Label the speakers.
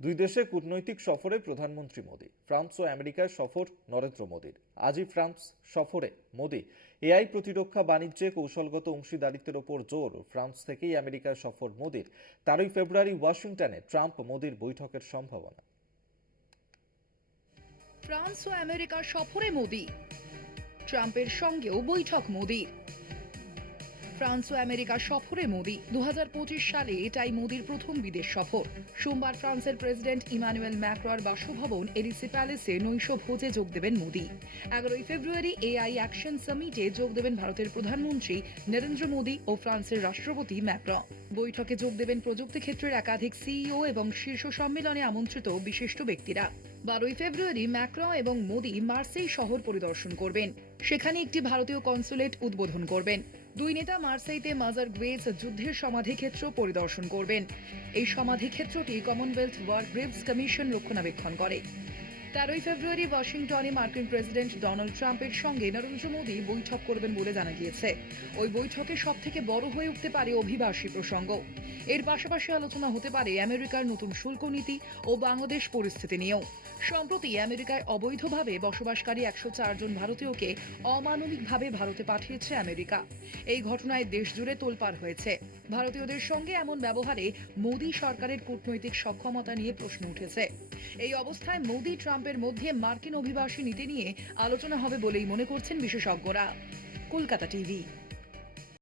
Speaker 1: দুই দেশে কূটনৈতিক সফরে প্রধানমন্ত্রী মোদী, ফ্রান্স ও আমেরিকায় সফর নরেন্দ্র মোদীর। আজই ফ্রান্স সফরে মোদী। এআই প্রতিরক্ষা বাণিজ্যে কৌশলগত অংশীদারিত্বের ওপর জোর। ফ্রান্স থেকেই আমেরিকায় সফর মোদীর। তেরোই ফেব্রুয়ারি ওয়াশিংটনে ট্রাম্প মোদীর বৈঠকের সম্ভাবনা।
Speaker 2: ফ্রান্স ও আমেরিকার সফরে মোদি। ট্রাম্পের সঙ্গেও বৈঠক মোদির। ফ্রান্স ও আমেরিকা সফরে মোদি। দু হাজার পঁচিশ সালে এটাই মোদির প্রথম বিদেশ সফর। সোমবার ফ্রান্সের প্রেসিডেন্ট ইমানুয়েল ম্যাক্রোর বাসভবন এলিসি প্যালেসে নৈশ ভোজে যোগ দেবেন মোদি। এগারোই ফেব্রুয়ারি এআই অ্যাকশন সামিটে যোগ দেবেন ভারতের প্রধানমন্ত্রী নরেন্দ্র মোদী ও ফ্রান্সের রাষ্ট্রপতি ম্যাক্র বৈঠকে যোগ দেবেন প্রযুক্তি ক্ষেত্রের একাধিক সিইও এবং শীর্ষ সম্মেলনে আমন্ত্রিত বিশিষ্ট ব্যক্তিরা। বারোই ফেব্রুয়ারি ম্যাক্র এবং মোদি মার্সেই শহর পরিদর্শন করবেন। সেখানে একটি ভারতীয় কনসুলেট উদ্বোধন করবেন। দুই নেতা মার্সেইতে মাজার গ্রেজ যুদ্ধের সমাধিক্ষেত্র পরিদর্শন করবেন। এই সমাধিক্ষেত্রটি কমনওয়েলথ ওয়ার গ্রেভস কমিশন রক্ষণাবেক্ষণ করে। তেরোই ফেব্রুয়ারি ওয়াশিংটনে মার্কিন প্রেসিডেন্ট ডোনাল্ড ট্রাম্পের সঙ্গে নরেন্দ্র মোদী বৈঠক করবেন বলে জানা গিয়েছে। ওই বৈঠকে সব থেকে বড় হয়ে উঠতে পারে অভিবাসী প্রসঙ্গ। এর পাশাপাশি আলোচনা হতে পারে আমেরিকার নতুন শুল্ক নীতি ও বাংলাদেশ পরিস্থিতি নিয়েও। সম্প্রতি আমেরিকায় অবৈধভাবে বসবাসকারী একশো জন ভারতীয়কে অমানবিকভাবে ভারতে পাঠিয়েছে আমেরিকা। এই ঘটনায় দেশ জুড়ে তোলপাড় হয়েছে। ভারতীয়দের সঙ্গে এমন ব্যবহারে মোদী সরকারের কূটনৈতিক সক্ষমতা নিয়ে প্রশ্ন উঠেছে। এই অবস্থায় মোদী ট্রাম্পের মধ্যে মার্কিন অভিবাসী নীতি নিয়ে আলোচনা হবে বলেই মনে করছেন বিশেষজ্ঞরা। কলকাতা টিভি।